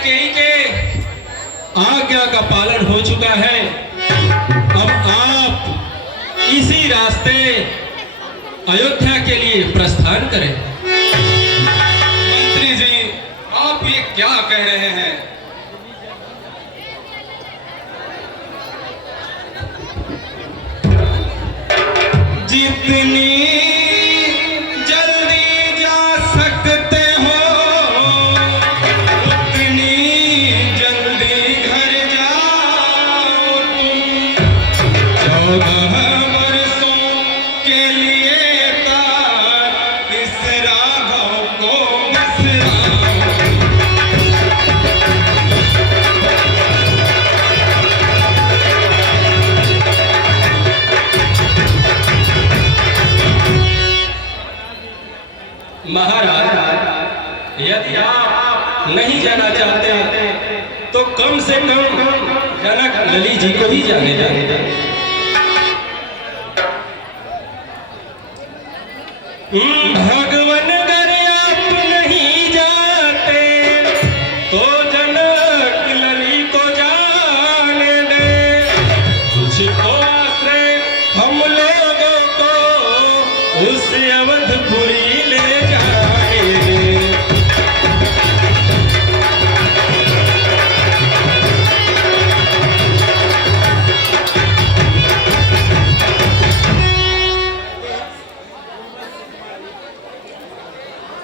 कैकेयी के आज्ञा का पालन हो चुका है। अब आप इसी रास्ते अयोध्या के लिए प्रस्थान करें। मंत्री जी, आप ये क्या कह रहे हैं? जितनी जल्दी जा सकते हो उतनी जल्दी घर जाओ तुम। 14 वर्षों के लिए इस राघव को बिसराओ। महाराज, यदि आप नहीं जाना चाहते तो कम से कम जनक लली जी को ही जाने दें। भगवान अगर आप नहीं जाते तो जनक लली को जाने दे। तुझको आश्रय हम लोगों को उस अवधपुरी ले जाने दे।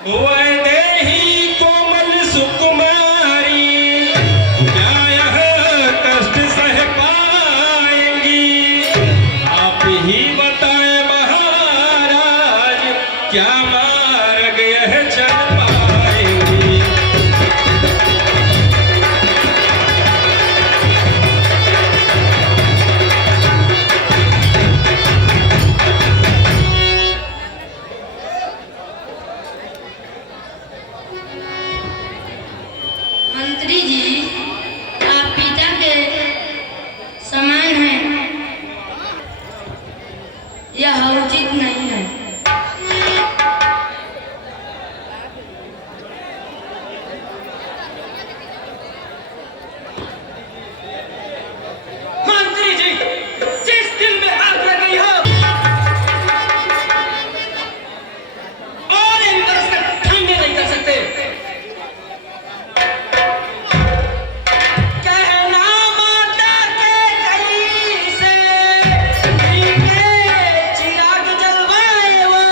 वैदेही कोमल सुकुमारी क्या यह कष्ट सह पाएंगी? आप ही बताएं महाराज, क्या मार्ग यह चल पाएंगी? मंत्री जी, आप पिता के समान हैं, यह उचित नहीं है। मंत्री जी, जिस दिल में आग लगी हो और इन दर्शक ठंडे नहीं कर सकते। कहना माता के कई से नीचे चिराग जलवाए वो,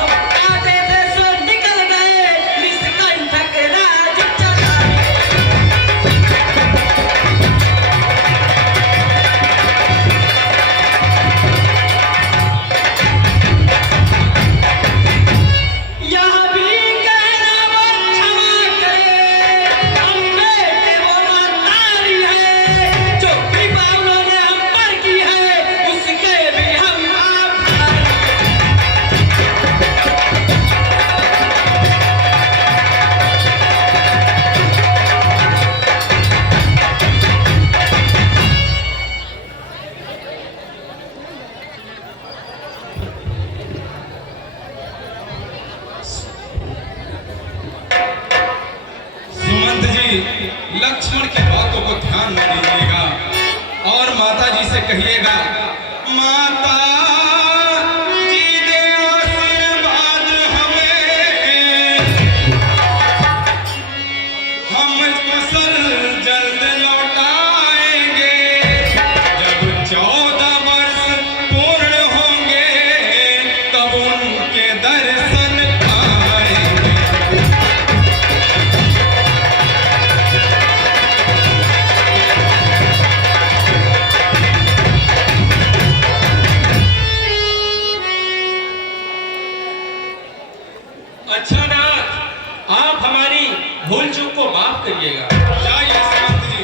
अब आते थे सो निकल गए निष्कंटक राज चलाए। यह भी कहना वो क्षमा करे, हम बेटे वो महतारी है, जो कृपा उन्होंने हम पर की है उसके भी हम आभारी हैं। सुमंत जी, लक्ष्मण की बातों को ध्यान में दीजिएगा और माता जी से कहिएगा, माता जी दे आशीर्वाद हमें, हम कुशल जल्द लौटाएंगे। जब 14 वर्ष पूर्ण होंगे तब उनके दर्शन पाएंगे। अच्छा नाथ, आप हमारी भूल चूक को माफ करिएगा। जाइए सुमंत जी।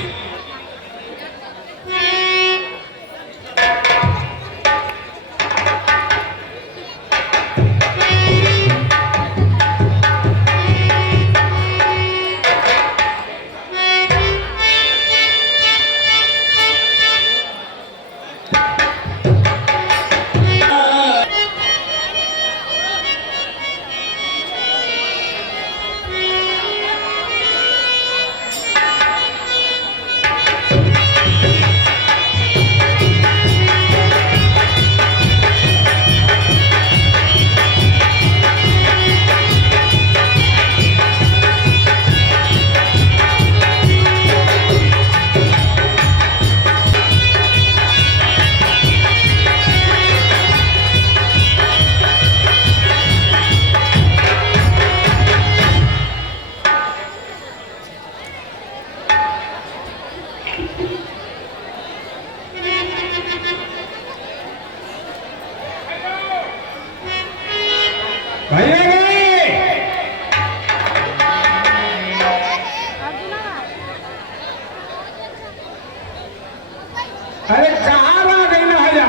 अरे कहाँ रह गई ना भैया?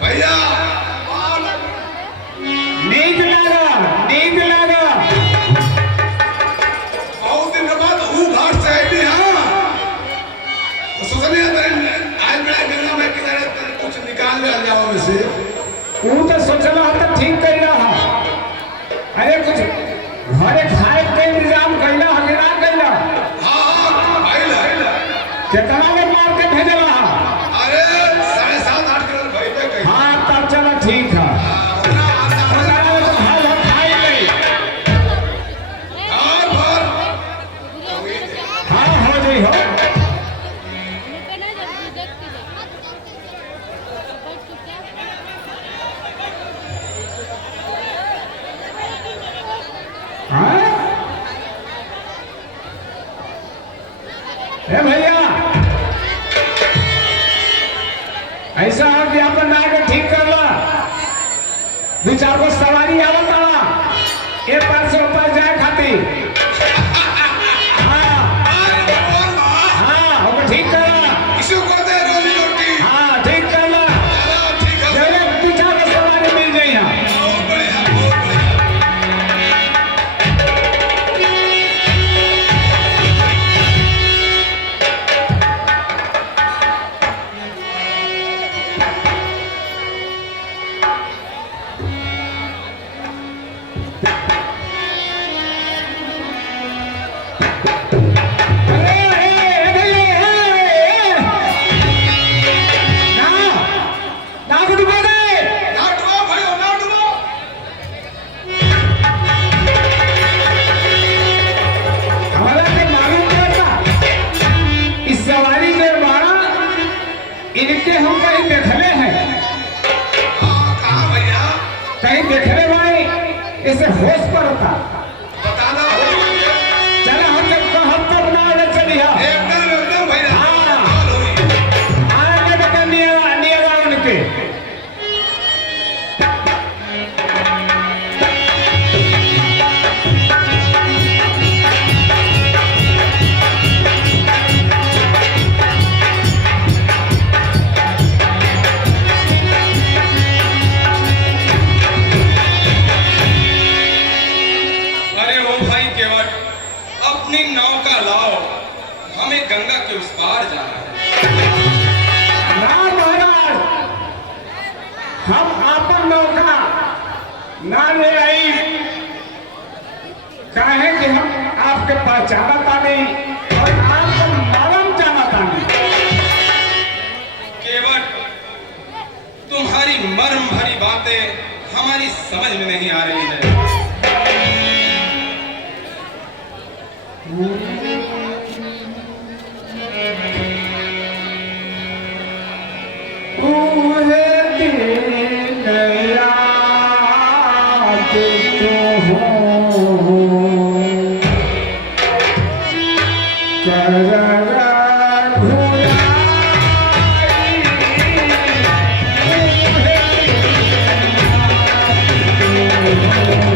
भैया नींद लगा, नींद लगा। बहुत दिन के बाद हूँ घाट से आई हाँ तो सोचने आज बड़ा गंगा में किनारे कुछ निकाल ले जाओ में से तू तो सोचला तो ठीक कर रहा। अरे कुछ घरे खाए के इंतजाम कैला है कि ना कैला? हाँ भाई ला कितना लोग मार के भेजला? अरे 7.5-8 किलो भाई पे कहीं हाँ तब चलो ठीक है। पता नहीं तो हाल हम खाई नहीं। और भर हाँ हो जाई हो। हाँ? ए भैया ऐसा है कि अपन नाव को ठीक कर ला। 2-4 को सवारी आवत आला एक पार से ऊपर जाए खातिर। हाँ हाँ वो ठीक कर ला। इसी को दे रोजी रोटी हाँ ठीक कर ला। चलो ठीक है जब 2-4 को सवारी मिल जाए यहाँ। बहुत बढ़िया बहुत बढ़िया ना डुबो भाइयों ना डुबो इस सवारी के द्वारा इनके हम कहीं देखले हैं, हाँ कहाँ भैया कहीं देखले भाई इसे होश पर होता। बताना हो चलो हम जब हम तब ना आगे चलिए। एकदम भैया हाँ। हाल हुई आगे बता नियरा उनके। अरे ओ भाई केवट अपनी नौका लाओ हमें गंगा के उस पार जाना है ना महाराज हम आपन नौका ना ले आई। काहे कि हम आपके पहचाना तानी और आपको मालूम जाना तानी। केवट तुम्हारी मर्म भरी बातें हमारी समझ में नहीं आ रही है पूरे दिन रात तो हो कररा घुराई। पूरे दिन रात तो हो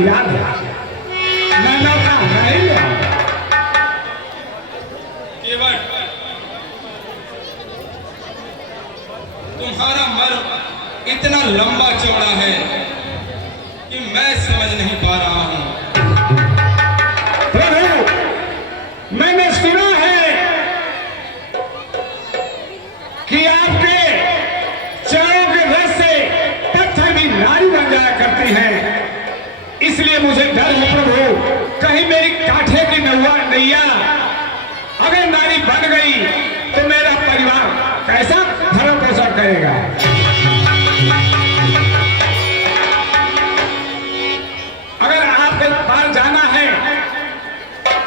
याद है, मैं नौका नहीं ले आऊंगा। केवट, तुम्हारा मर्म इतना लंबा चौड़ा है कि मैं समझ नहीं पा रहा हूं। प्रभु, मैंने सुना है कि आपके चरणों के रस से पत्थर भी नारी बन जाया करती हैं, इसलिए मुझे डर है प्रभु, कहीं मेरी काठे की नैया अगर नारी बन गई तो मेरा परिवार कैसा भरण पोषण करेगा। अगर आपके पास जाना है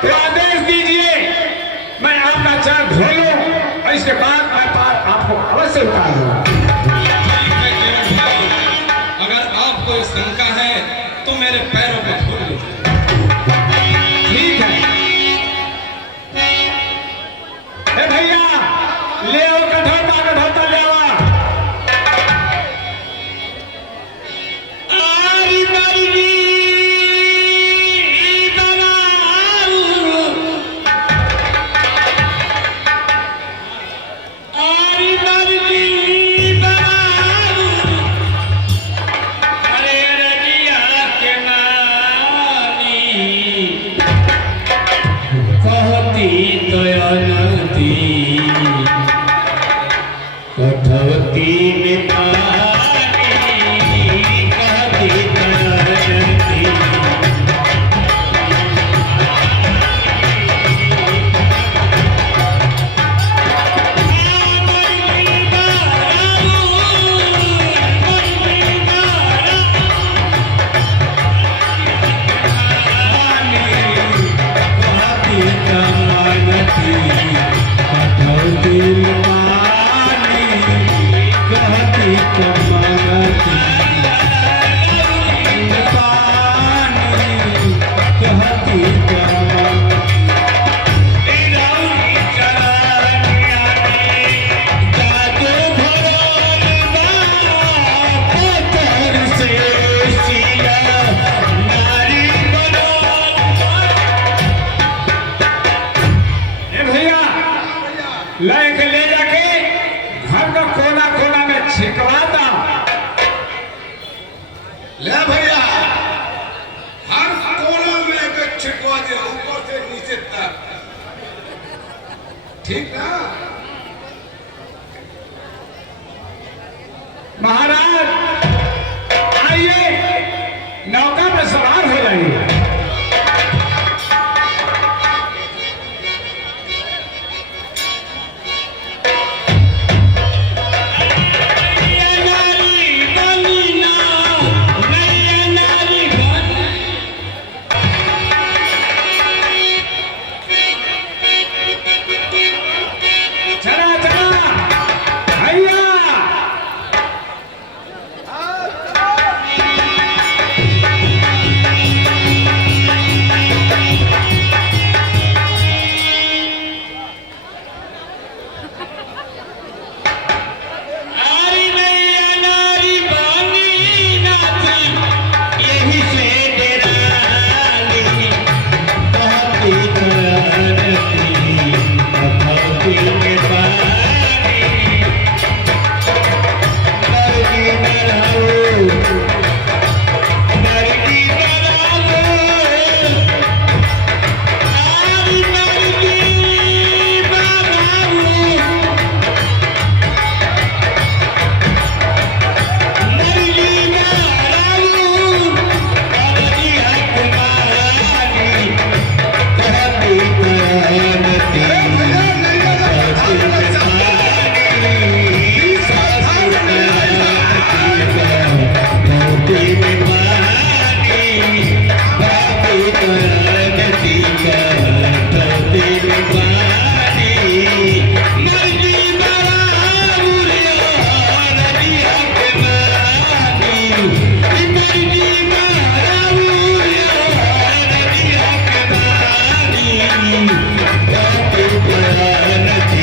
तो आदेश दीजिए, मैं आपका चरण धो लूं और इसके बाद मैं पार आपको अवश्य उतार दूंगा। ठीक है केवट भाई, अगर आपको शंका है तो मेरे पैरों को धो लीजिए। ठीक है। ए भैया, ले आओ कठौता, कठौता ले आओ। आरी बारी बनाऊ, आरी बारी बनाऊ, अरे रजिया के नानी कहती दयानती कठौती में पानी कहती दयानती। लेके ले जाके घर का कोना कोना में छिकवाता। ले भैया, हर कोना में एक छिटवा दे, ऊपर से नीचे तक, ठीक ना? महाराज आइए, नौका में सवार हो जाइए। चला चला भैया, आरी नैया नारी बानी नाथी, यही से डेराली कहती दयानती कठौती में पानी नरगी बनाओ, नरगी बनाओ, आरी नरगी बनाओ, नरगी बनाओ, अरजी हकुमारी कहती दयानती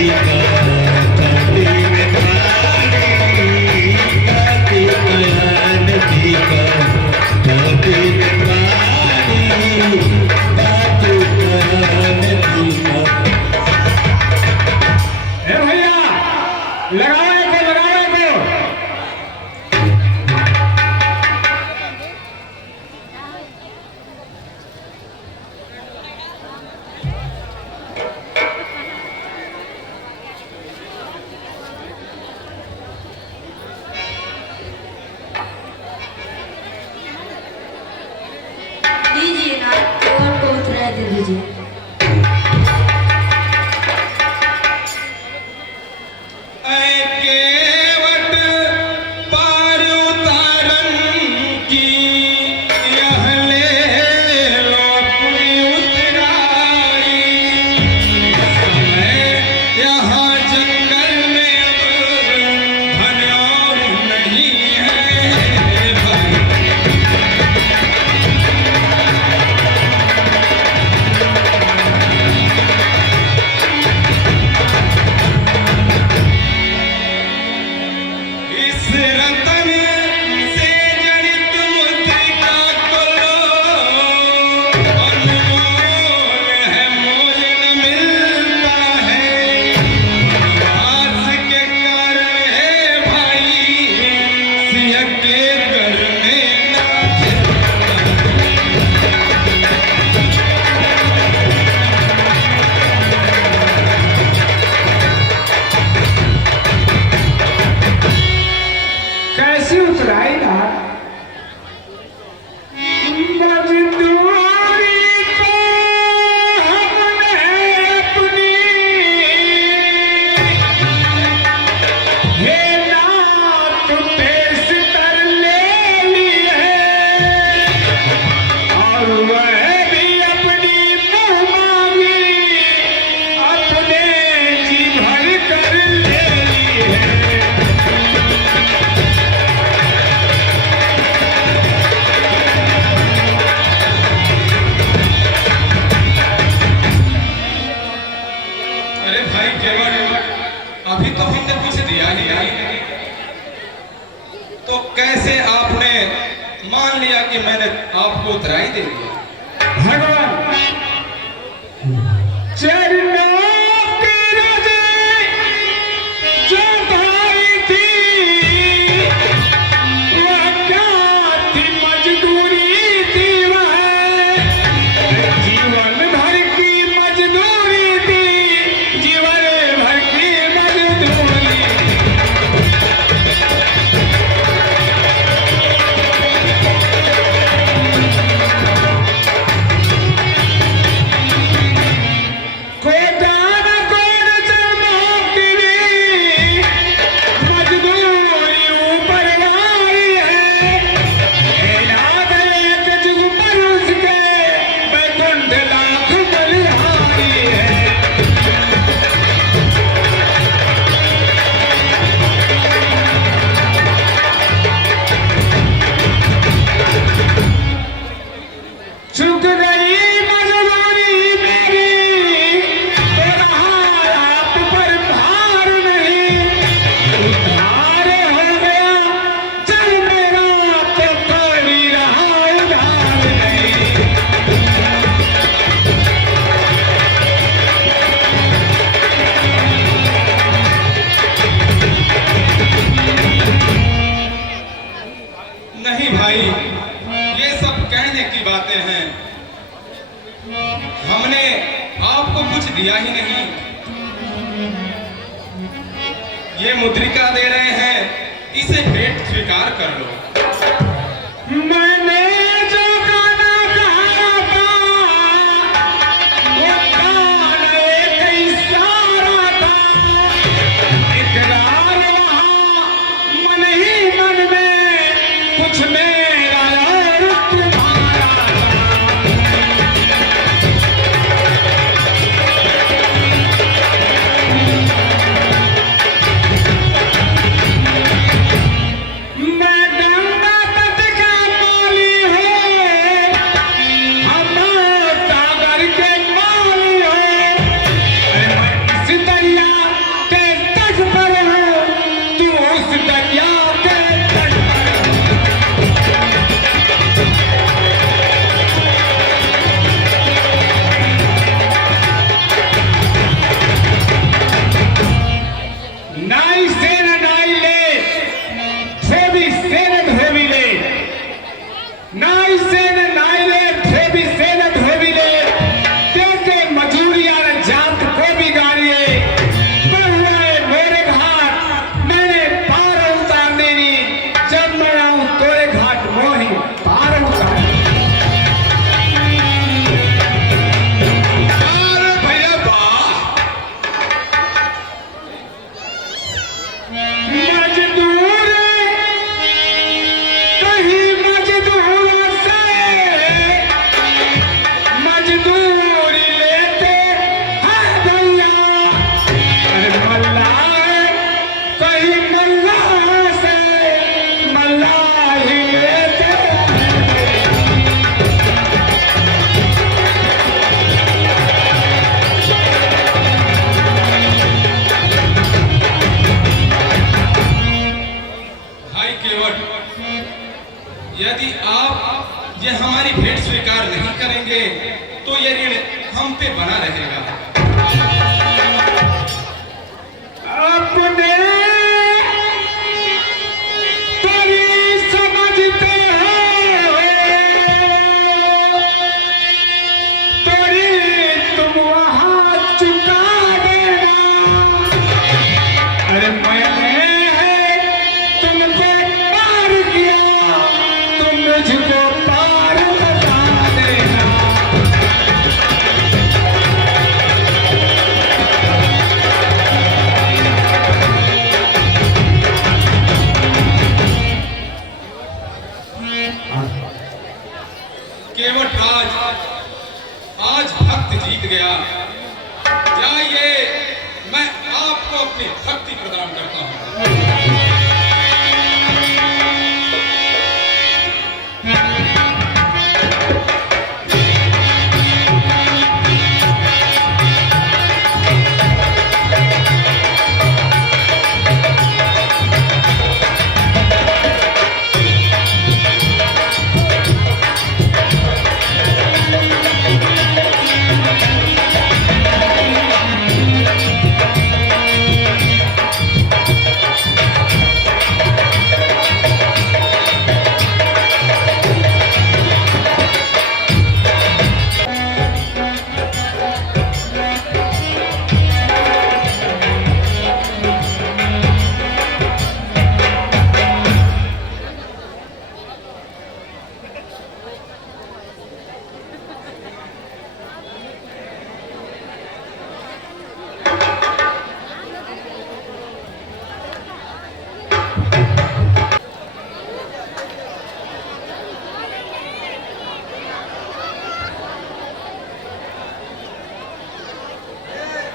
Thank you. मंत्री जी। केवट पार उतारन की यह ले लो पूरी उतराई। समय यहाँ जंगल में अब धन और नहीं है भाई। इस रतन से जनित मुद्रिका को लो, अनमोल है, मोल न मिलता है। वनवास के कारण है भाई, सिंह के घर में ना कैसी उतराई ना मजदूरी को हमने अपनी हे नाथ पेशतर ले ली है, और वह भी अपनी मुँह मांगी अपने जी भर कर ले ली है। अरे भाई केवट, अभी तो हमने कुछ दिया ही नहीं, तो कैसे आपने मान लिया कि मैंने आपको उतराई दे दिया? भगवान चरणों की रज़ी जो भाई थी, वह क्या थी? मजदूरी थी, वह जीवन भर की मजदूरी थी, जीवन भर की मजदूरी। कोटान कोट चरणों की मजदूरी ऊपर आई है, नाथ एक जुग पर उसके बैकुंठ लाख बलिहारी है। चुक गई मजदूरी मेरी, तो रहा आप पर भार नहीं, उधार हो गया जब मेरा, तो कोई रहा उधार नहीं। नहीं भाई, ये सब कहने की बातें हैं, हमने आपको कुछ दिया ही नहीं। ये मुद्रिका दे रहे हैं, इसे भेंट स्वीकार कर लो। मैंने जो गाना गाया था, वो गाना एक इशारा था, इकरार वहाँ मन ही मन में, कुछ मेरा और तुम्हारा था। मैं गंगा तट का हमारी भेंट स्वीकार नहीं करेंगे तो ये ऋण हम पे बना रहेगा। अपने तरी समझते हो, तरी तुम वहां चुका देना। अरे मैंने तुमको पार किया, तुम मुझको पार बता देना। केवट राज आज भक्त जीत गया। जाइए, मैं आपको अपनी भक्ति प्रदान करता हूँ।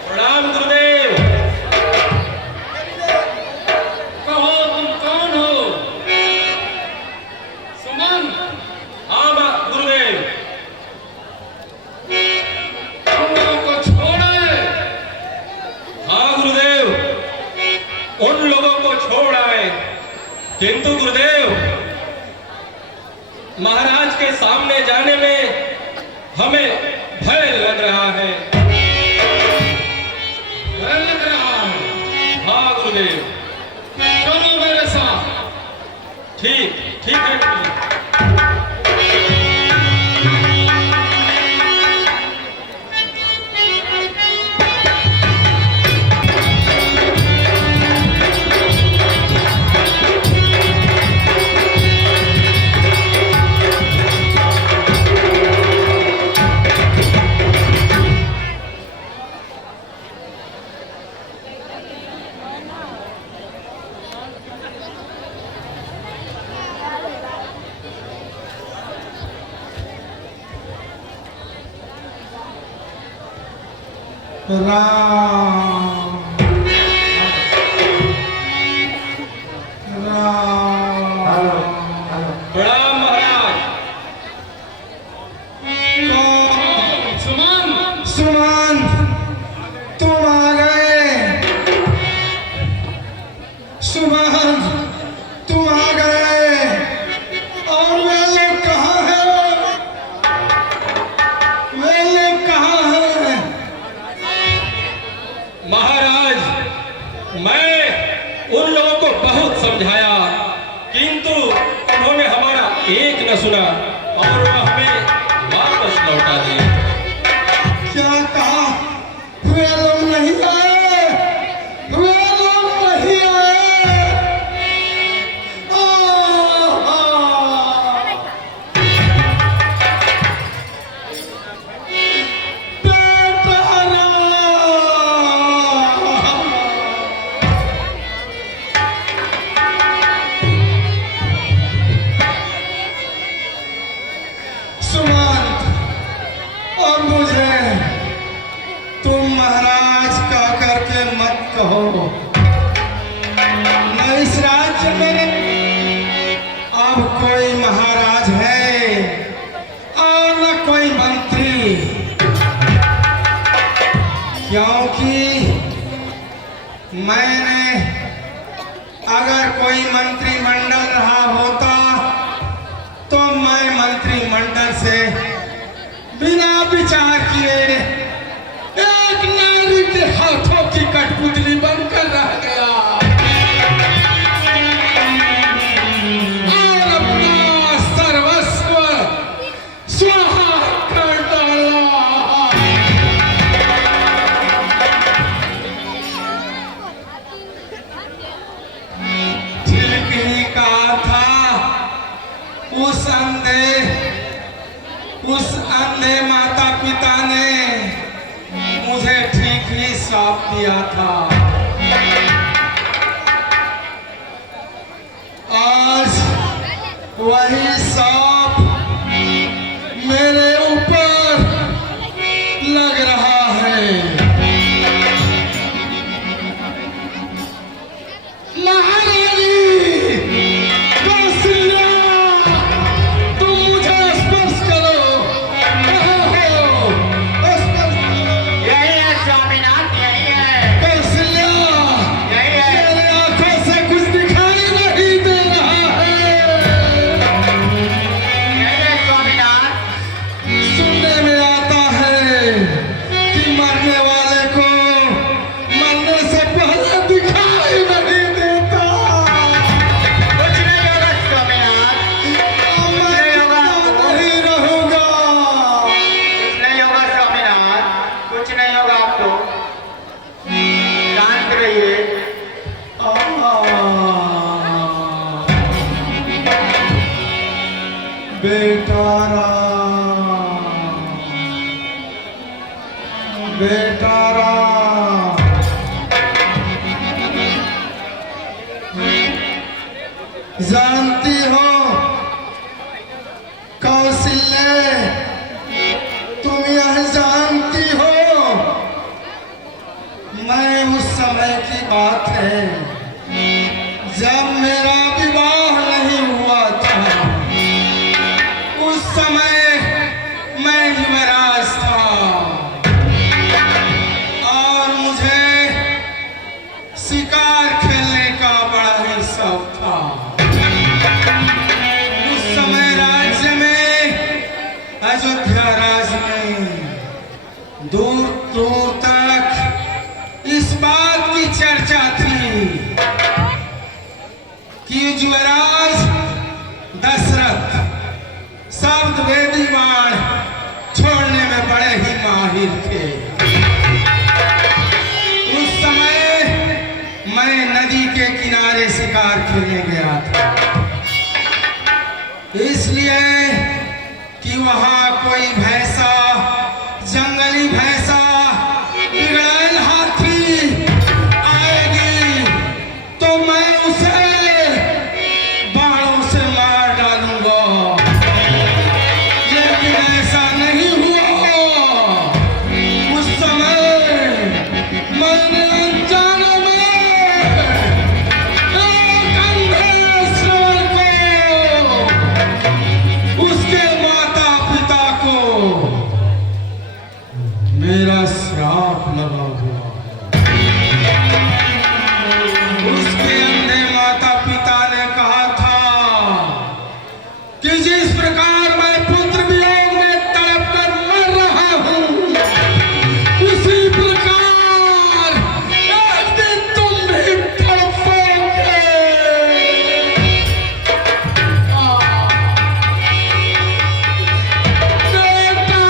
प्रणाम गुरुदेव। कहो तुम कौन हो? सुमन। हाँ गुरुदेव। तुम लोगों को छोड़े? हाँ गुरुदेव, उन लोगों को छोड़ आए, किंतु गुरुदेव महाराज के सामने जाने में हमें भय लग रहा है। लग रहा है? हाँ गुरुदेव। चलो मेरे साथ। ठीक ठीक है गुरुदेव। राम राम। प्रणाम महाराज। सुमन। सुमन, तुम आ गए। सुमन, तुम आ गए। और वे लोग कहाँ हैं? वे लोग कहाँ हैं? महाराज, मैं उन लोगों को बहुत समझाया, किंतु उन्होंने हमारा एक न सुना और वह हमें वापस लौटा दिए। क्या कहा? वे लोग नहीं आए, वे लोग नहीं आए। सुमंत, अब मुझे तुम महाराज का करके मत कहो। न इस राज्य में अब कोई महाराज है और न कोई मंत्री, क्योंकि मैंने अगर कोई मंत्रिमंडल रहा होता तो मैं मंत्रिमंडल श्राप दिया था, आज वही श्राप मेरे ऊपर लग रहा है। महारानी कौशल्या, तुम मुझे स्पर्श करो। स्पर्श करो। यही है स्वामीनाथ, यही है, कौशल्या, यही है। मेरे आंखों से कुछ दिखाई नहीं दे रहा है। यही है स्वामीनाथ। सुनने में आता है कि मरने वाले को मरने से पहले दिखाई नहीं देता। कुछ नहीं होगा स्वामीनाथ, मैं नहीं रहूंगा। कुछ नहीं होगा स्वामीनाथ, कुछ नहीं होगा आपको, शांत रहिए। बेटा राम, बेटा राम, जानती हो कौशल्या, तुम यह जानती हो, मैं उस समय की बात है जब मेरा विवाह नहीं हुआ था। उस समय मैं युवराज था और मुझे शिकार खेलने का बड़ा ही शौक था। उस समय राज्य में, अयोध्या राज्य में दूर दूर तक इस बात की चर्चा थी कि युवराज दशरथ शब्द वेदी बाण छोड़ने में बड़े ही माहिर थे। उस समय मैं नदी के किनारे शिकार खेलने गया था, इसलिए कि वहां कोई भैंसा, जंगली भैंसा, बिगड़ैल हाथी आएगी तो मैं उसे बाणों से मार डालूंगा। लेकिन ऐसा नहीं हुआ। उस समय मैंने अनजाने में एक अंधे श्रावण को, उसके माता पिता को मेरा श्राप लगा हुआ है। उसके अंधे माता पिता ने कहा था कि जिस प्रकार मैं पुत्र वियोग में तड़प कर मर रहा हूं, उसी प्रकार एक दिन तुम भी तड़पोगे। बेटा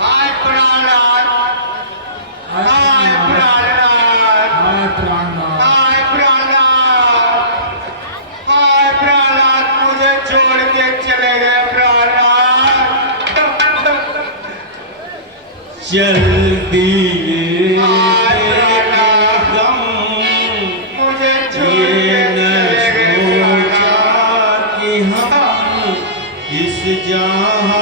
हाय प्राणनाथ, हाय प्राणनाथ, हाय प्राणनाथ, हाय प्राणनाथ, मुझे छोड़ के चले गए प्राणनाथ। चल दिए हाय प्राणनाथ, मुझे छोड़ के चले गए प्राणनाथ। कि हम इस जहां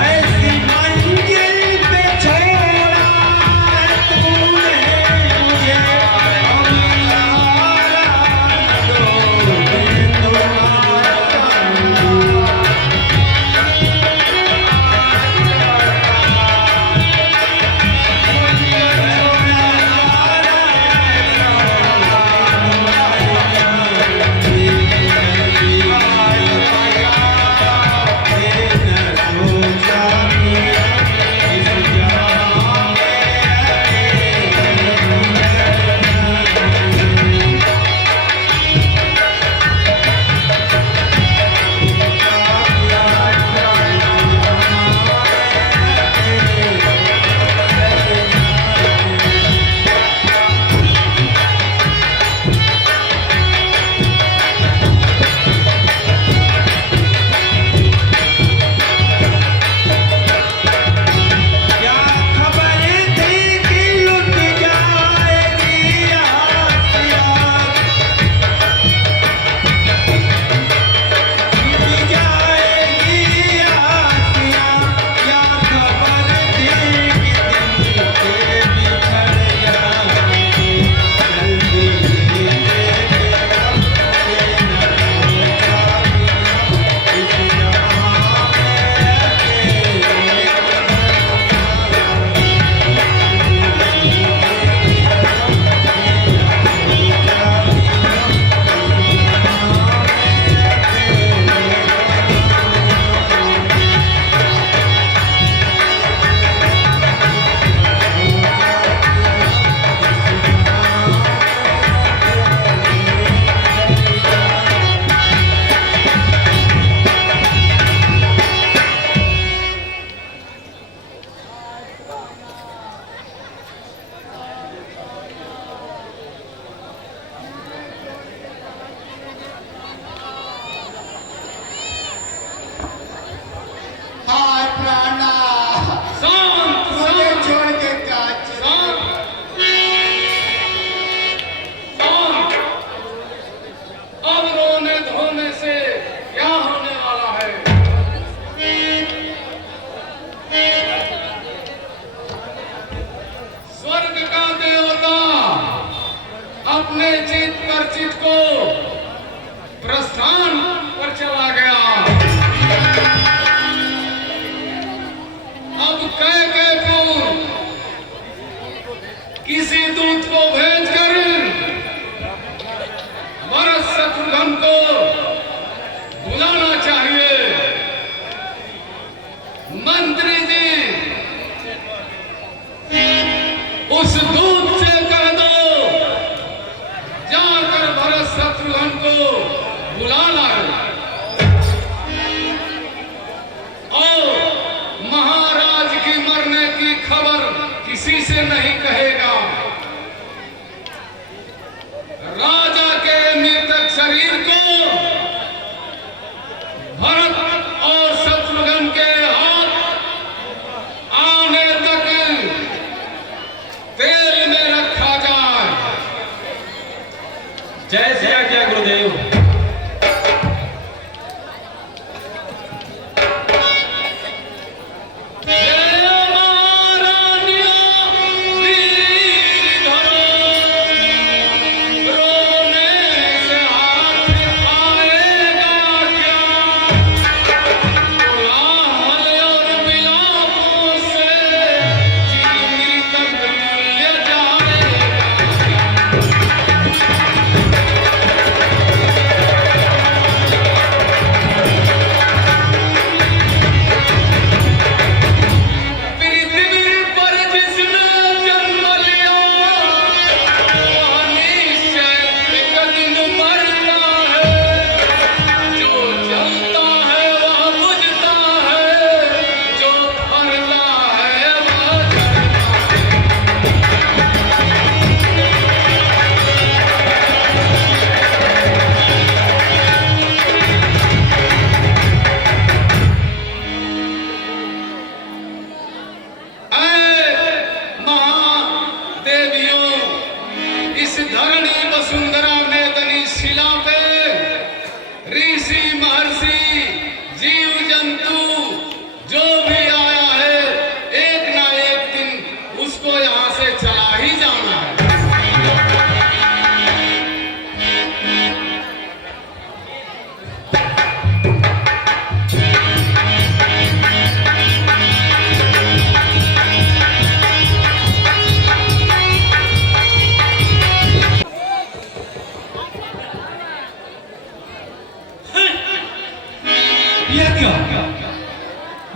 ऐसी मंजिल पे छोड़ा है तूने अर्चित को प्रस्थान पर चला गया। अब कैकेयी किसी दूत को भेजकर भरत शत्रुघ्न को बुलाना चाहिए। मंत्री जी, उस दूत से कह दो जाकर भरत शत्रुघ्न को बुलाना है और महाराज की मरने की खबर किसी से नहीं कहेगा। राजा के मृतक शरीर को भरत और शत्रुघ्न के हाथ आने तक तेल में रखा जाए। जय श्री आज्ञा गुरुदेव।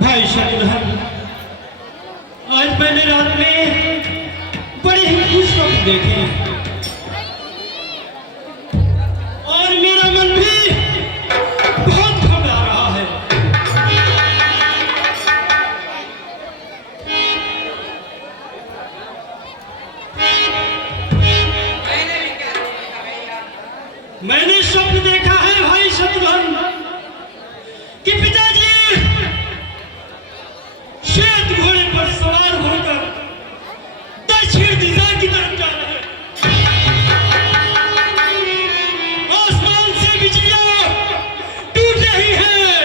भाई शत्रुघ्न, आज मैंने रात में बड़े ही खुश स्वप्न देखे और मेरा मन भी बहुत घबरा रहा है। मैंने स्वप्न देखा है भाई शत्रुघ्न कि पिताजी श्वेत घोड़े पर सवार होकर दक्षिण दिशा की तरफ जा रहे हैं। आसमान से बिजलियां टूट रही हैं,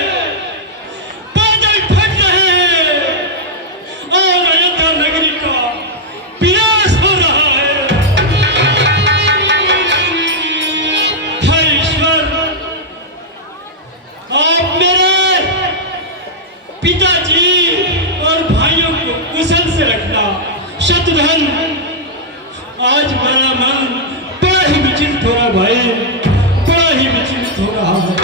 बादल फट रहे हैं और अयोध्या नगरी का विनाश हो रहा है। हे ईश्वर, आप मेरे पिताजी और भाइयों को कुशल से रखना। शत्रुघ्न, आज मेरा मन बड़ा ही विचलित हो रहा भाई, बड़ा ही विचलित हो रहा है।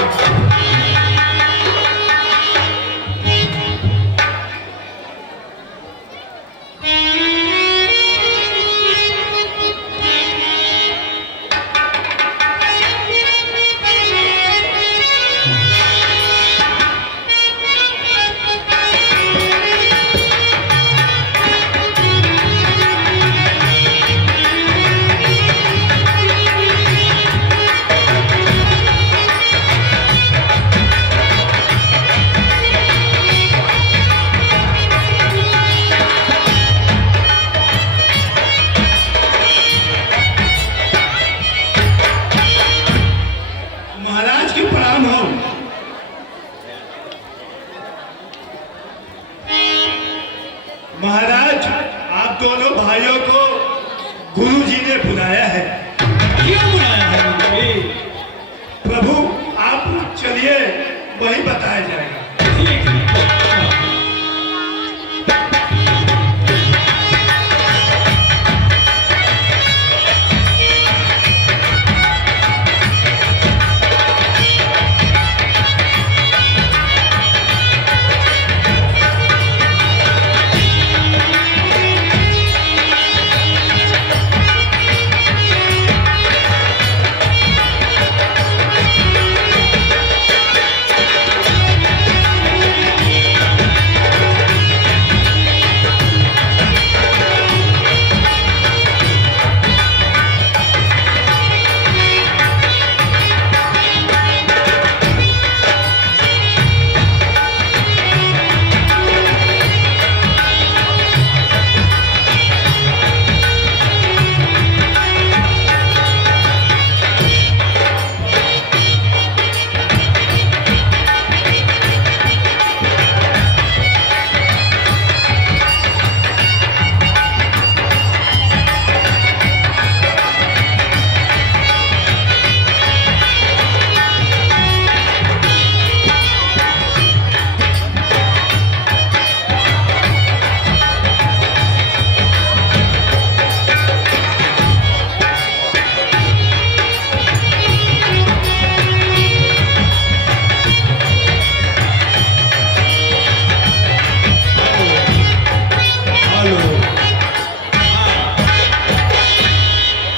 महाराज, आप दोनों भाइयों को गुरुजी ने बुलाया है। क्यों बुलाया है? प्रभु आप चलिए, वही बताया जाएगा। ठीक है।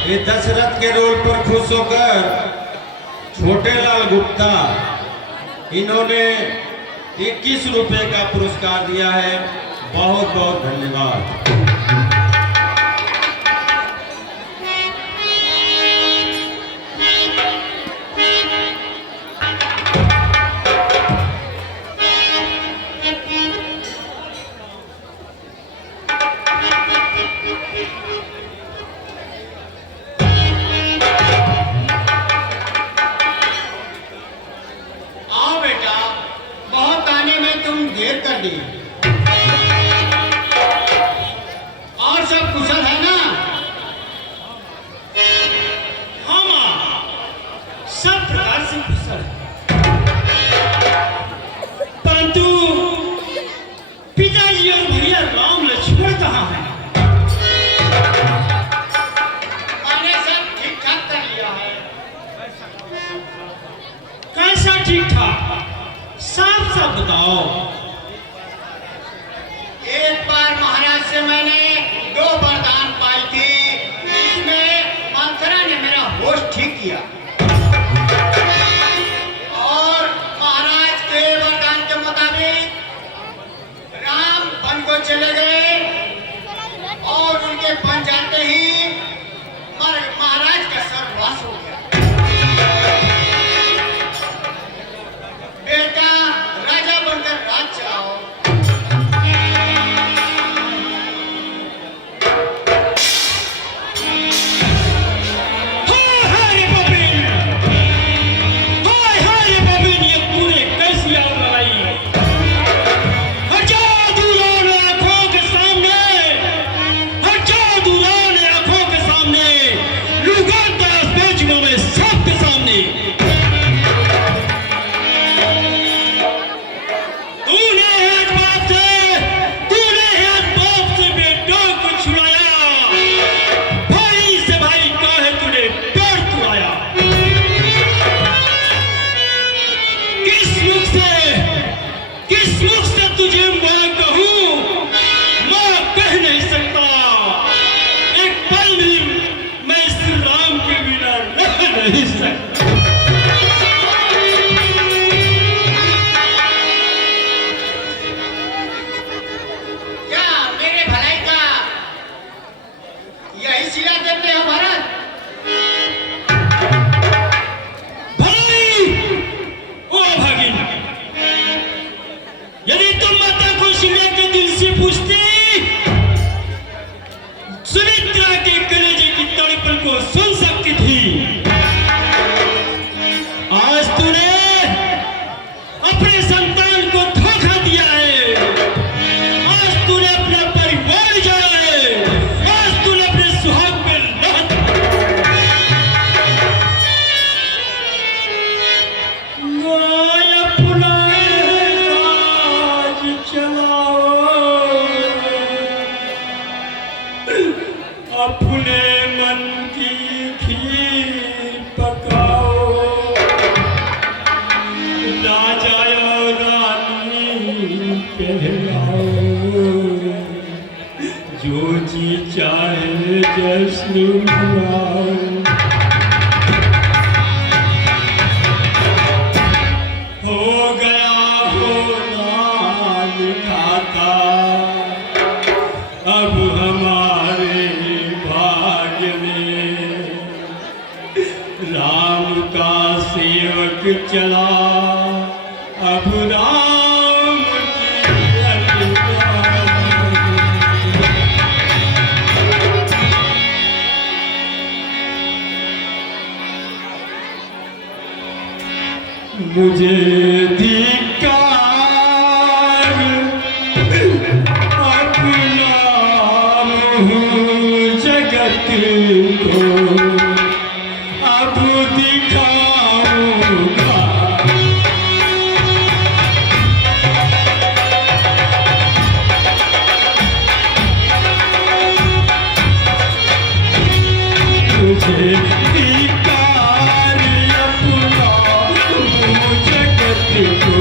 ये दशरथ के रोल पर खुश होकर छोटे लाल गुप्ता इन्होंने 21 रुपए का पुरस्कार दिया है। बहुत बहुत धन्यवाद। आओ बेटा, बहुत आने में तुम देर कर दी। और सब कुशल है ना? हाँ माँ, सब प्रकार से कुशल है, परंतु पिताजी और भैया राम लक्ष्मण कहाँ हैं? मैंने सब ठीक ठाक कर लिया है। कैसा ठीक ठाक? साफ साफ बताओ। एक बार महाराज से मैंने 2 वरदान पाई थी, जिसमें मंथरा ने मेरा होश ठीक किया। और महाराज के वरदान के मुताबिक राम वन को चले गए और उनके बन जाते ही महाराज का सर्वनाश हो गया। बेटा, राजा बनकर राज चलाओ। हाय रे बबिन, हाय रे बबिन, ये पूरे कैसी आग लगाई? हजारों दूरान आंखों के सामने, हजारों दूरान आंखों के सामने, लुगान दास बेचुओं में सबके सामने तूने एक बाप से बेटों को छुड़ाया, भाई से भाई काहे तूने पैर तुड़ाया? किस मुख से तुझे मां कहूं? मां कह नहीं सकता। एक पल भी मैं श्री राम के बिना रह नहीं सकता। क्या मेरे भलाई का यही सिला देते हो भरत? भाई, ओ भगिन, यदि तुम माता को शिला के दिल से पूछती, सुमित्रा के कलेजे की तड़पन को सुन सकती थी। आज तूने अपने संतान को धोखा दिया है। आज तूने अपना परिवार जाया है। आज तूने अपने सुहाग में लात अपने मन की खीर पकाओ, राजा और रानी कहलाओ, जो जी चाहे जश्न मनाओ। हो गया हो नाल खाता, अब हमारे भाग्य में राम का सेवक चला, अब राम की अटकाई। मुझे धिक्कार अपना मुँह जगत को अब दिखाऊंगा। मुझे धिक्कार अपना मुँह जगत को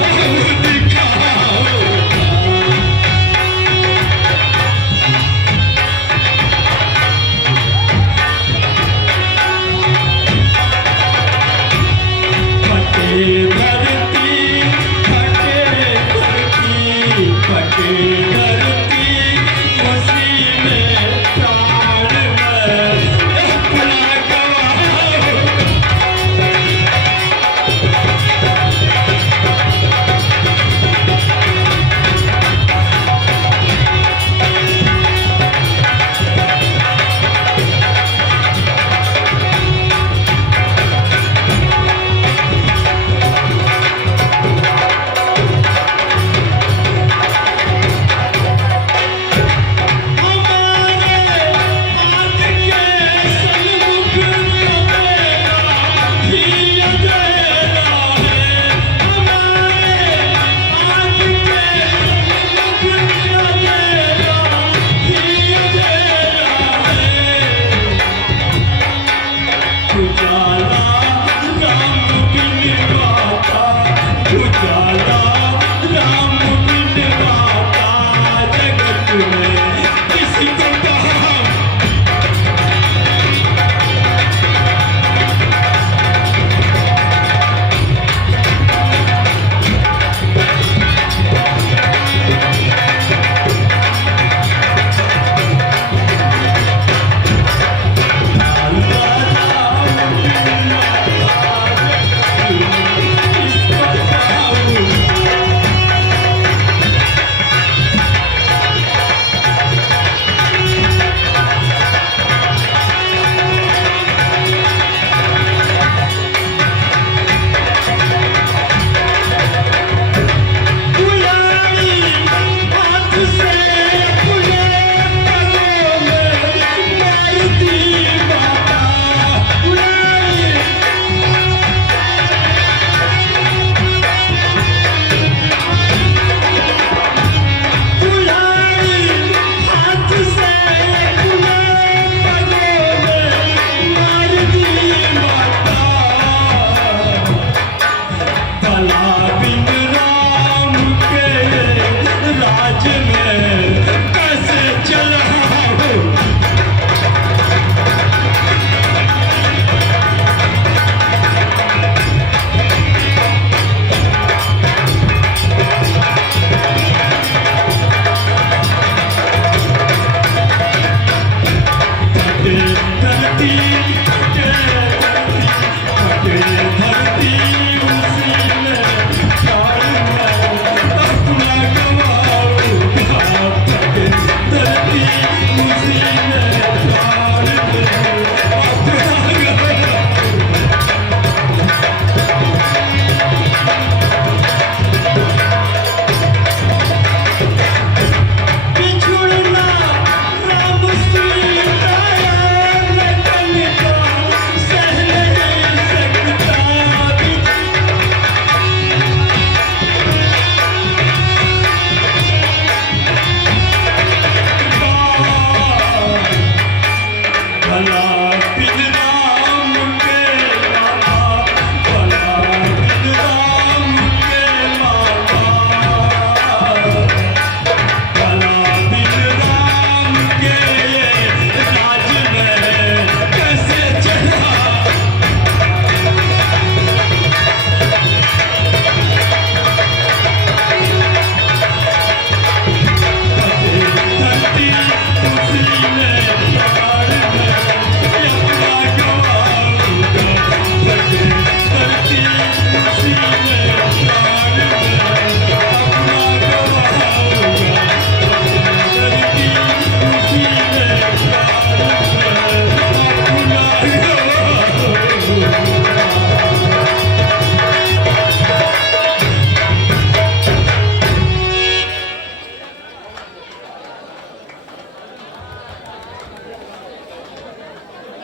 अब दिखाऊंगा। फटे धरती, फटे धरती, फटे धरती, उसी में प्राण है अपना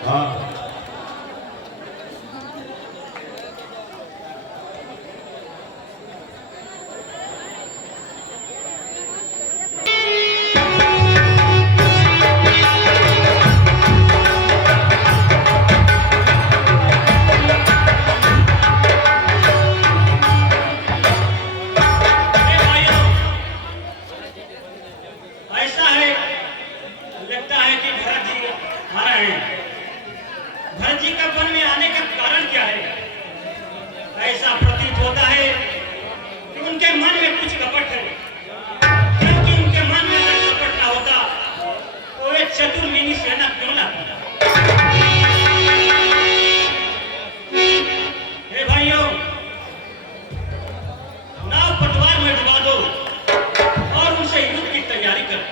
हाँ अरे भाइयों, ऐसा है, लगता है कि भरत जी आ रहे हैं। भरत जी का वन में आने का कारण क्या है? ऐसा प्रतीत होता है कि उनके मन में कुछ कपट है, क्योंकि उनके मन में अगर कपट ना होता तो एक चतुर्मिनी सेना क्यों ना होता? हे भाइयों, नाव पतवार में डुबा दो और उनसे युद्ध की तैयारी करो।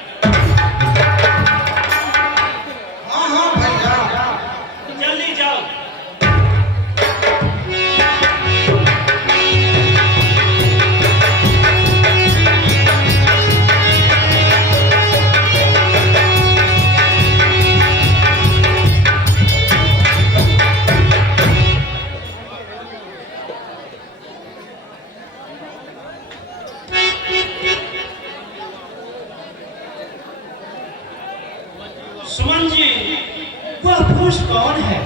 हाँ हाँ भैया। जल्दी जाओ। सुमन जी, वह पुरुष कौन है?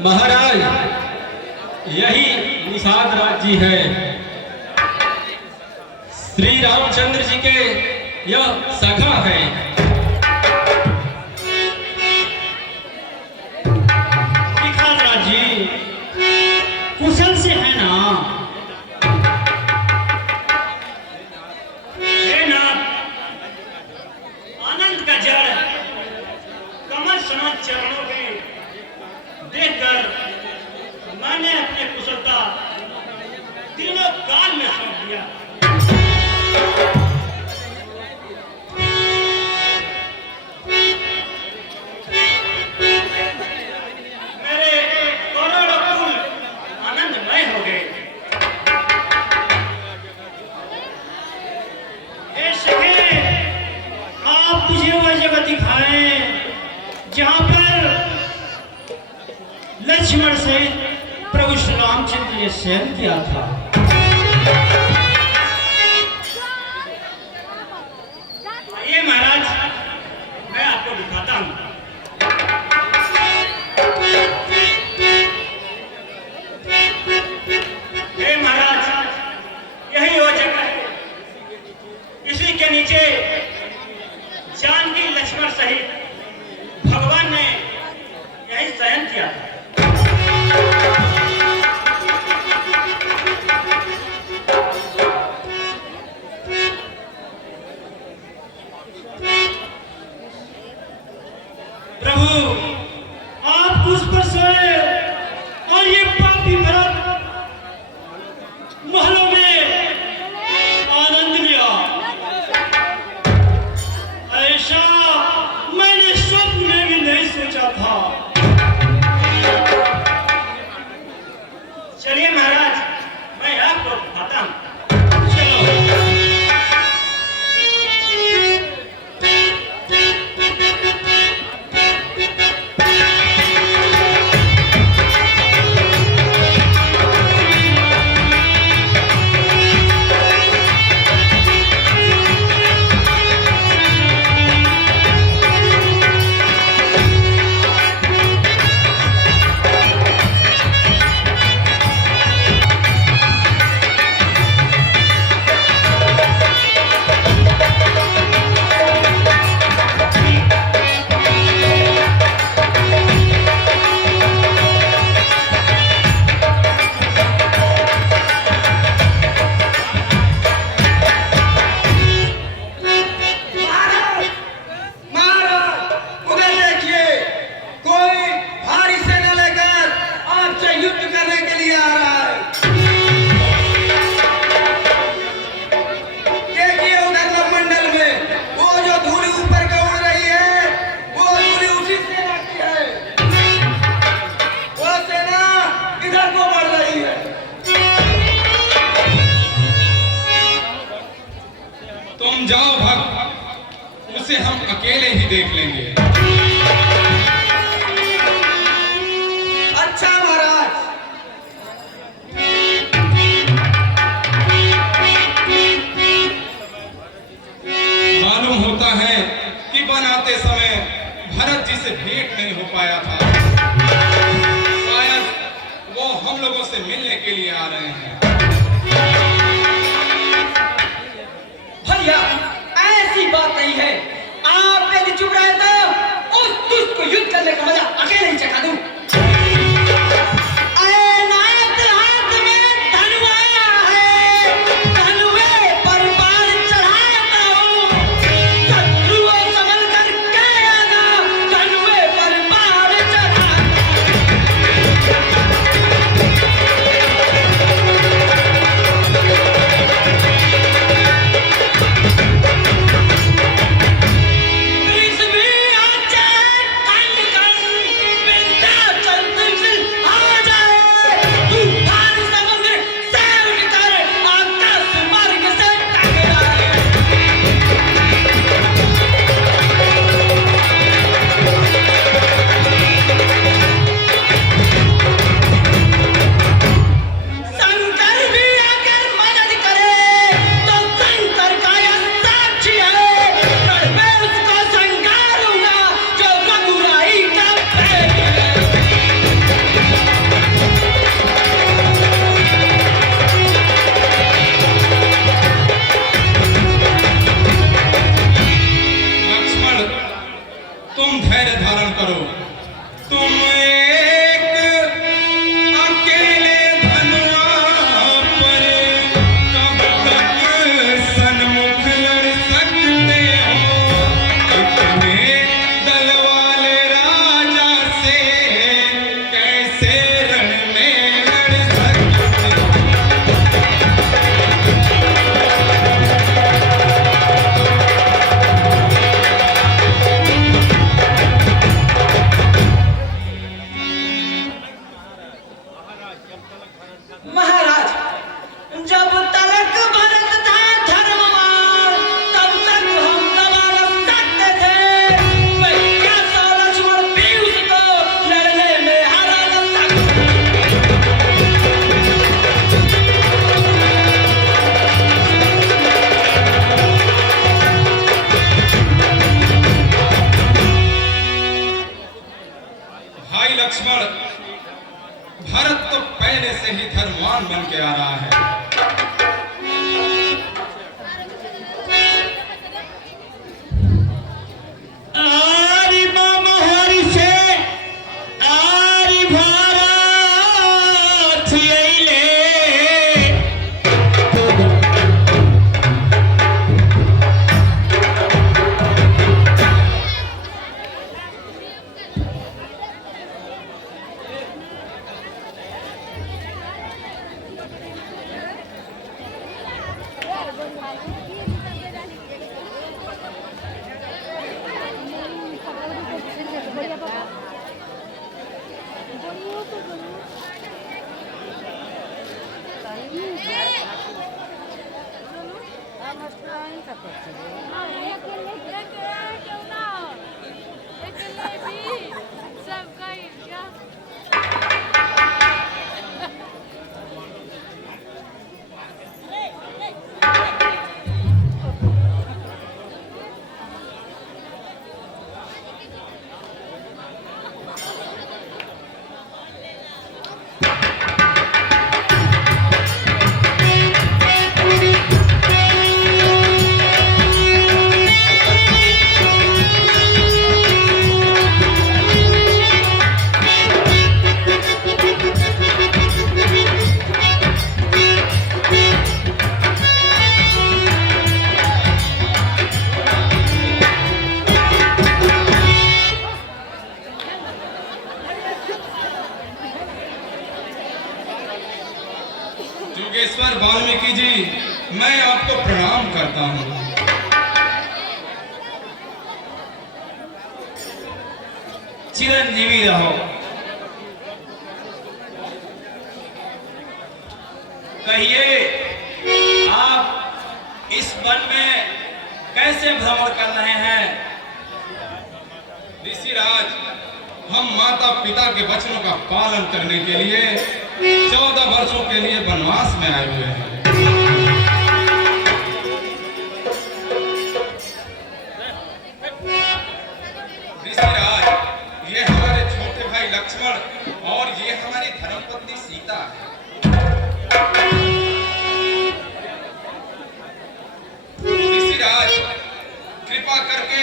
महाराज, यही निषाद राज जी है। श्री रामचंद्र जी के यह सखा है। निखात राज जी, कुशल से है ना? हे नाथ, आनंद का जड़ कमल समान चरणों के देखकर मैंने अपने कुशलता तीनों काल में सौंप दिया। मेरे करोड़ों कुल आनंदमय हो गए। हे सखे, आप मुझे वह जगह दिखाएं जहां पर लक्ष्मण सहित प्रभु श्री रामचंद्र ने शयन किया था। आइए महाराज, मैं आपको दिखाता हूँ। हे महाराज, यही वो जगह है। इसी के नीचे जानकी लक्ष्मण सहित भगवान ने यही शयन किया था। प्रभु, आप उस पर सोए और ये पापी भरत महलों में आनंद लिया। ऐसा मैंने स्वप्न में भी नहीं सोचा था। जाओ भक्त, उसे हम अकेले ही देख लेंगे। अच्छा महाराज। मालूम होता है कि बनाते समय भरत जी से भेंट नहीं हो पाया था। शायद वो हम लोगों से मिलने के लिए आ रहे हैं। भैया ऐसी बात नहीं है, आप यदि चुप रहे तो उस दुष्ट को युद्ध करने का मजा अकेले ही चखा दूं। अनाथ हाथ में धनुआ है, धनुए पर बाण चढ़ाता हूँ, शत्रुओं संभल कर के आना, धनुए पर बाण चढ़ाता। तुम धैर्य धारण करो। तुम एक अकेले धनुआ पर कब तक सन्मुख लड़ सकते हो? इतने दल वाले राजा से कैसे रण में लड़ सकते हो? महाराज, जब तलक भरत था धर्मवान, तब तक हम दबा न सकते थे। मैं क्या सौ लक्ष्मण भी उसको लड़ने में हरा न सकते। भाई लक्ष्मण, भरत तो पहले से ही धर्मवान बन के आ रहा है। आरी मामा हरि से आरी भारत अइले योगेश्वर वाल्मीकि जी, मैं आपको प्रणाम करता हूँ। चिरंजीवी रहो। कहिए, आप इस वन में कैसे भ्रमण कर रहे हैं? ऋषिराज, हम माता पिता के वचनों का पालन करने के लिए 14 वर्षों के लिए वनवास में आए हुए हैं। ऋषिराज, ये हमारे छोटे भाई लक्ष्मण और ये हमारी धर्मपत्नी सीता है। ऋषिराज, कृपा करके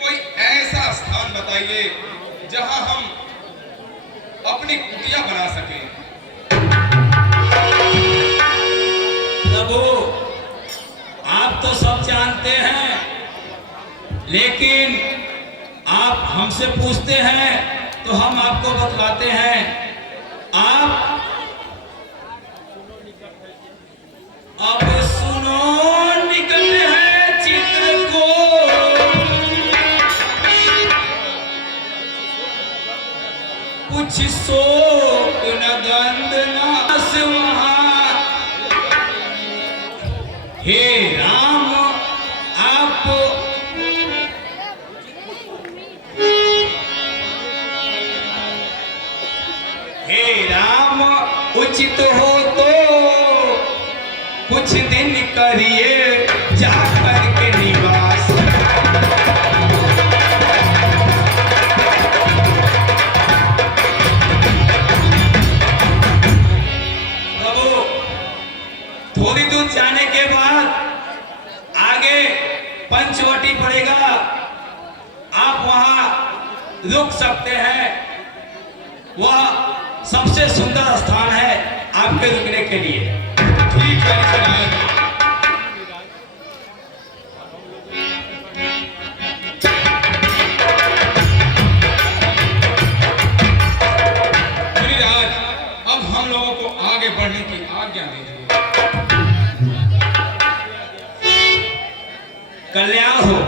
कोई ऐसा स्थान बताइए जहां हम अपनी कुटिया बना सकें। प्रभु, आप तो सब जानते हैं, लेकिन आप हमसे पूछते हैं तो हम आपको बतलाते हैं। आप अब सुनो, निकट है चित्र को कुछ शोक न दंड नाश वहां। हे राम, आप हे राम, उचित हो तो कुछ दिन करिए जाकर के निवास। प्रभु, थोड़ी दूर जाने के बाद आगे पंचवटी पड़ेगा, आप वहां रुक सकते हैं। वह सबसे सुंदर स्थान है आपके रुकने के लिए। ठीक है ऋषिराज। गिरिराज, अब हम लोगों को आगे बढ़ने की आज्ञा दीजिए। कल्याण हो।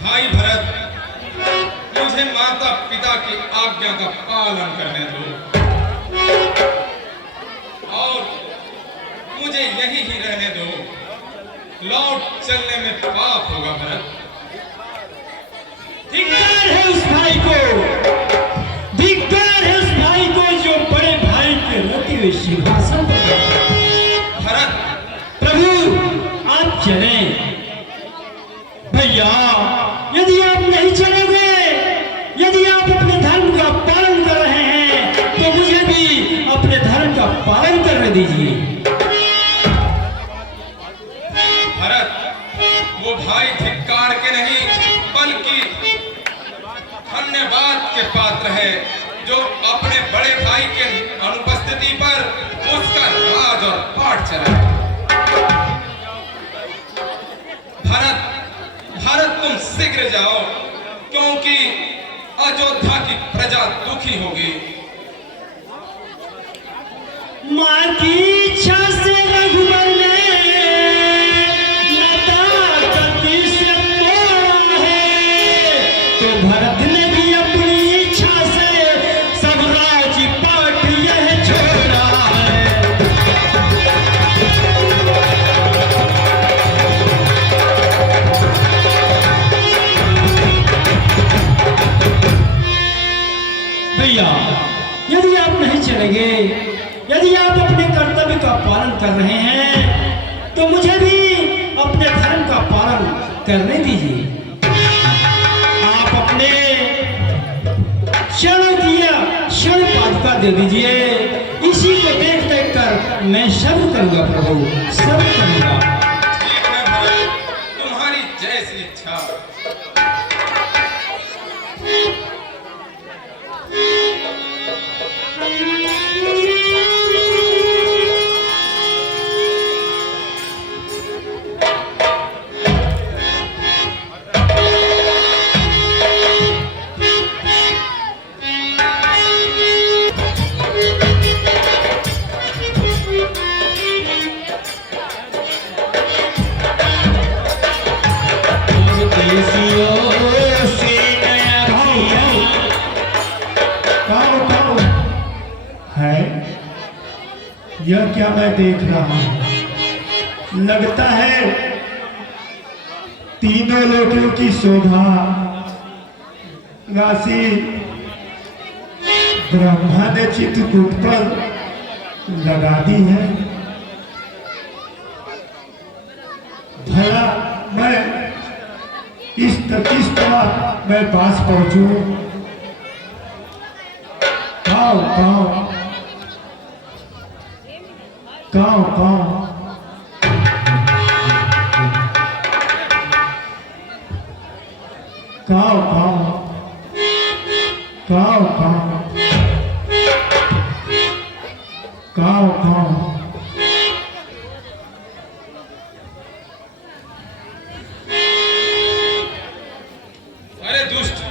भाई भरत, मुझे माता पिता की आज्ञा का पालन करने दो और मुझे यही ही रहने दो। लौट चलने में पाप होगा भरत। धिक्कार है उस भाई को, धिक्कार है उस भाई को जो बड़े भाई के रहते हुए सिंहासन पर बैठा। भरत, प्रभु आप चलें। भैया यदि आप नहीं चलोगे, यदि आप अपने धर्म का पालन कर रहे हैं तो मुझे भी अपने धर्म का पालन करने दीजिए। भरत, वो भाई धिक्कार के नहीं बल्कि धन्यवाद के पात्र है जो अपने बड़े भाई के अनुपस्थिति पर उसका राज और पाठ चलाए। भरत, भारत तुम शीघ्र जाओ क्योंकि अयोध्या की प्रजा दुखी होगी। मां की इच्छा से रघुवर ने लता गति से तोड़ा है, तो भरत ने भी अपनी इच्छा से सब राजपाट यह छोड़ा है। भैया यदि आप नहीं चलेंगे, यदि आप अपने कर्तव्य का पालन कर रहे हैं तो मुझे भी अपने धर्म का पालन करने दीजिए। आप अपने क्षण पादुका दे दीजिए। इसी को देख देख कर मैं सब करूंगा प्रभु, सब करूंगा। ठीक है भरत, तुम्हारी जैसी इच्छा। यह क्या मैं देख रहा हूं? लगता है तीनों लोगों की शोभा राशि ब्रह्मा ने चित्रकूट पर लगा दी है। भला मैं इस तरह मैं पास पहुंचूं? काओ काओ काओ काओ काव काव काव काव काव काव अरे दुष्ट,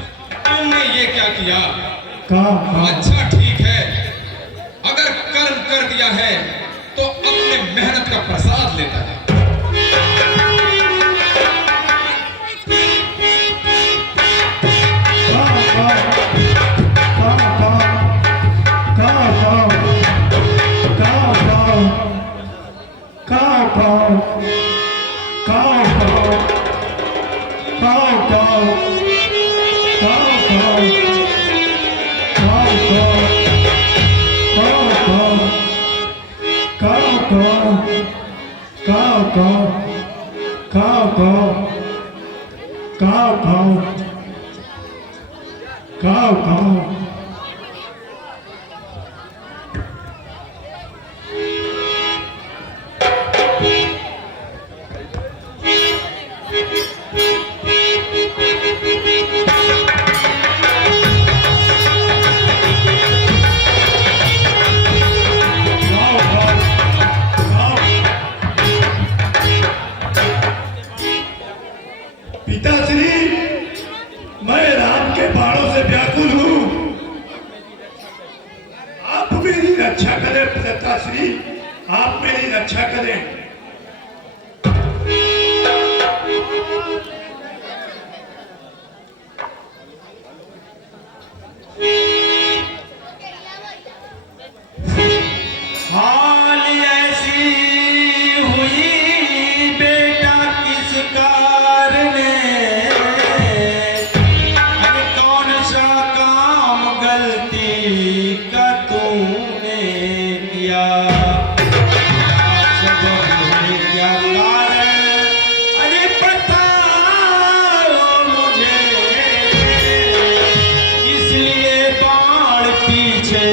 तुमने ये क्या किया? काव काव अच्छा ठीक है, अगर कर्म कर दिया है तो अपने मेहनत का प्रसाद लेता है। पिताश्री, मैं राम के बाणों से व्याकुल हूँ। आप मेरी रक्षा करें पिताश्री, आप मेरी रक्षा करें। हाल ऐसी हुई बेटा किस कारणे, अरे कौन सा काम गलती का तूने किया, सब है क्या कारण, अरे बताओ मुझे, इसलिए बाण पीछे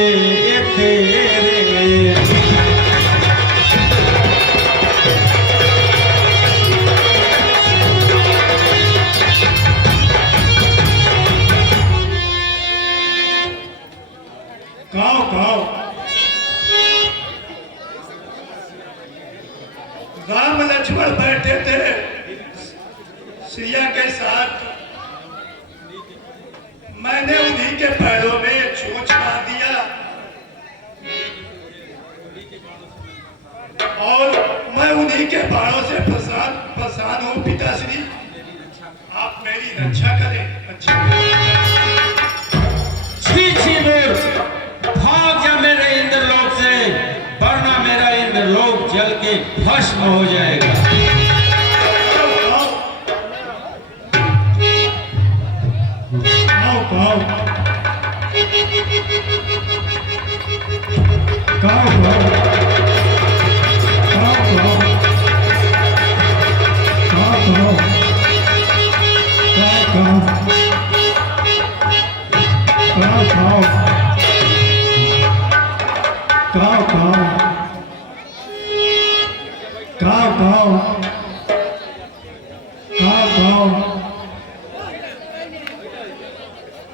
तेरे। गाओ गाओ। राम लक्ष्मण बैठे थे सिया के साथ, मैंने उन्हीं के पैरों में छूछ मार दिया और मैं उन्हीं के बाणों से परेशान हूँ। पिताश्री, आप मेरी रक्षा करें। अच्छा छी छी मूर्ख, भाग जा मेरे इंद्रलोक से, वरना मेरा इंद्रलोक जल के भस्म हो जाएगा। गाओ गाओ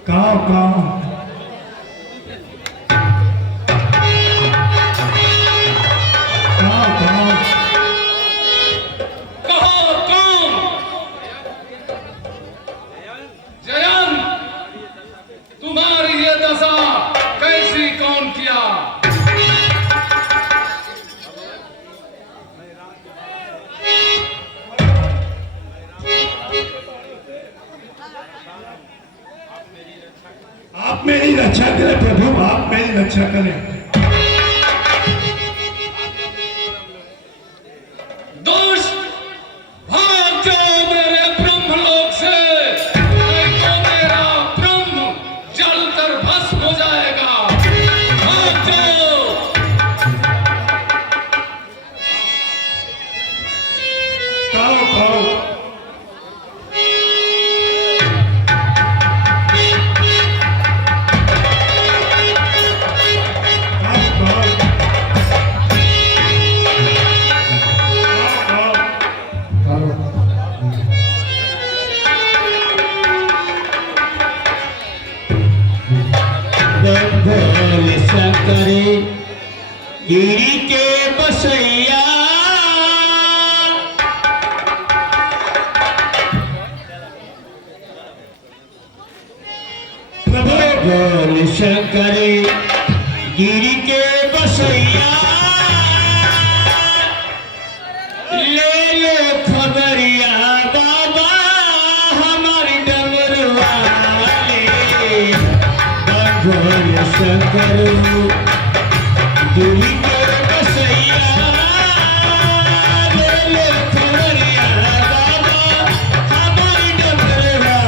गाओ गाओ कहो कौन? जयंत, तुम्हारी ये दशा कैसी कौन किया? आप मेरी रक्षा करें प्रभु, आप मेरी रक्षा करें। दुष्ट, भाग जाओ मेरे ब्रह्मलोक से, नहीं तो मेरा ब्रह्म जलकर भस्म हो जाएगा। भाग जाओ। गाओ गाओ भोले शंकर गिरी के बसैया प्रभु भोले शंकर गिरी के बसैया ले लो खबरिया बाबा हमारी डमरुआ भोले शंकर गिरी के बसैया ले लो खबरिया बाबा हमारी डमरुआ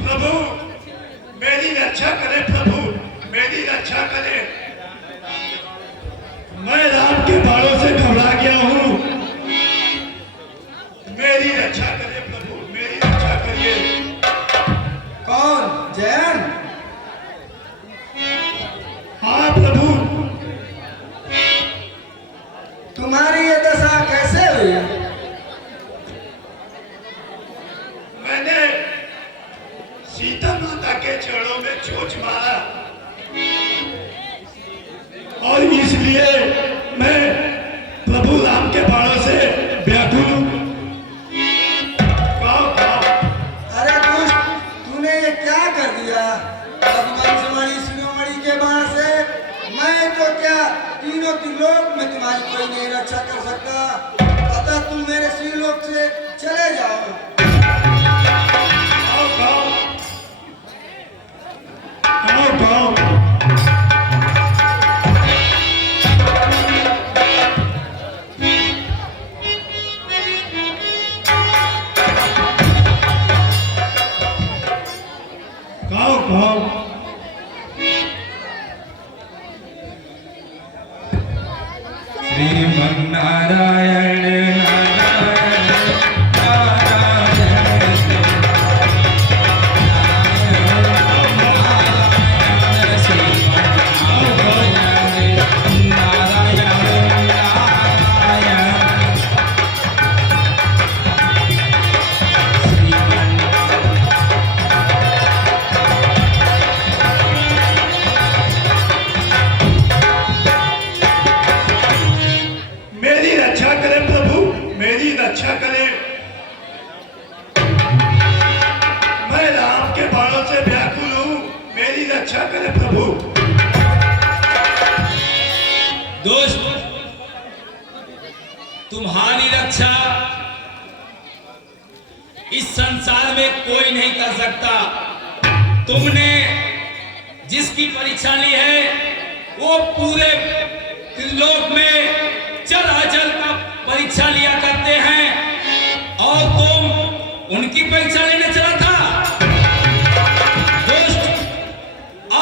प्रभु मेरी रक्षा करे, प्रभु मेरी रक्षा करे। मैं राम के बाणों से घबरा गया हूँ। मेरी रक्षा करे प्रभु, मेरी रक्षा करिए। कौन? जैन? हाँ प्रभु। तुम्हारी ये दशा कैसे हुई? मैंने सीता माता के चरणों में चोट मारा और इसलिए मैं प्रभु राम के बाणों से व्याकुल हूँ। अरे दुष्ट, तूने ये क्या कर दिया? अब वंशमणि शिरोमणि के बाण से मैं तो क्या तीनों त्रिलोक में तुम्हारी कोई नहीं रक्षा कर सकता। अतः तुम मेरे श्रीलोक से चले जाओ। श्रीमन्नारायण नारायण नारायण मेरी रक्षा करें प्रभु, मेरी रक्षा करें। मैं राम के बाणों से व्याकुल हूँ, मेरी रक्षा करें प्रभु। दोस्त, तुम्हारी रक्षा इस संसार में कोई नहीं कर सकता। तुमने जिसकी परीक्षा ली है वो पूरे त्रिलोक में चराचर का परीक्षा लिया करते हैं और तुम उनकी परीक्षा लेने चला था। दोस्त,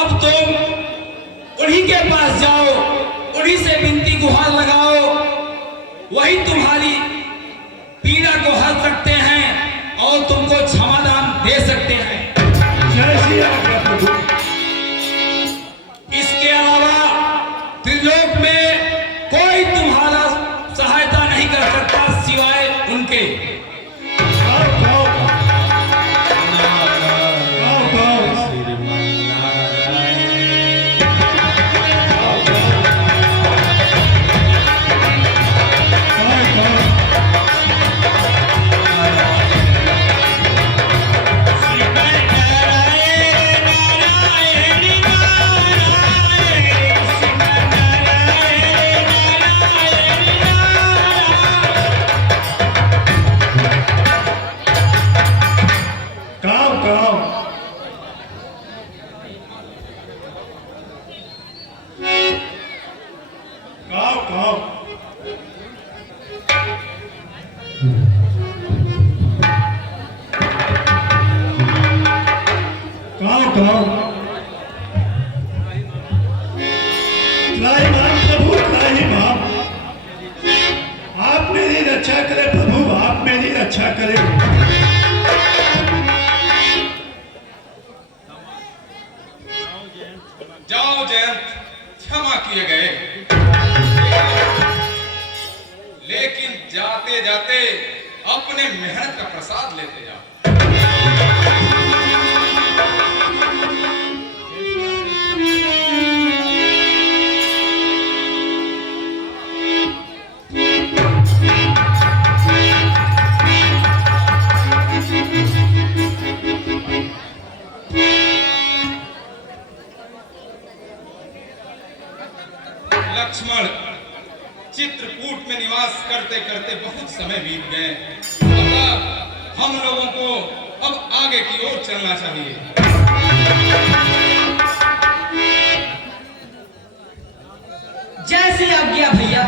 अब तुम उन्हीं के पास जाओ, उन्हीं से विनती गुहार लगाओ, वही तुम्हारी पीड़ा को हल सकते हैं और तुमको क्षमादान दे सकते हैं। जय श्री राम प्रभु। इसके अलावा त्रिलोक में कोई तुम्हारा सहायता नहीं कर सकता सिवाय उनके। त्राहिमाम प्रभु, त्राहिमाम। आप मेरी रक्षा करें प्रभु, आप मेरी रक्षा करें। जाओ जयंत, क्षमा किए गए। जाते जाते अपने मेहनत का प्रसाद लेते जाओ। लक्ष्मण चित्रकूट में निवास करते करते बहुत समय बीत गए। अतः हम लोगों को अब आगे की ओर चलना चाहिए। जैसी आज्ञा भैया।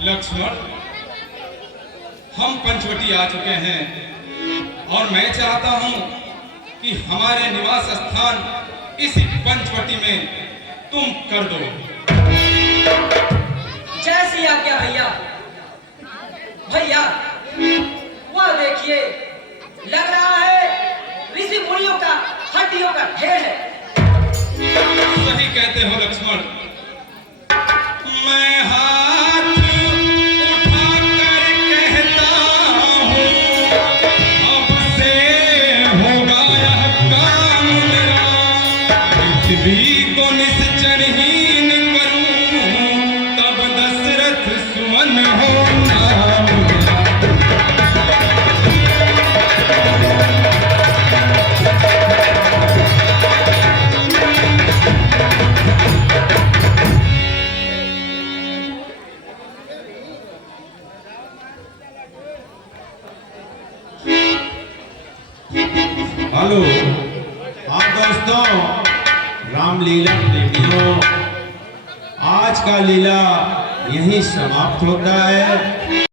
लक्ष्मण, हम पंचवटी आ चुके हैं और मैं चाहता हूं कि हमारे निवास स्थान इसी पंचवटी में तुम कर दो। जैसी आज्ञा भैया। भैया वह देखिए, लग रहा है ऋषि मुनियों का हड्डियों का ढेर है। सही कहते हो लक्ष्मण। मैं हाथ उठाकर कहता हूं, अब से होगा यह काम मेरा। पृथ्वी को निश्चरहीन करूं, तब दशरथ सुमन हो नाम मेरा। हेलो, हाँ दोस्तों, रामलीला प्रेमियों, आज का लीला यहीं समाप्त होता है।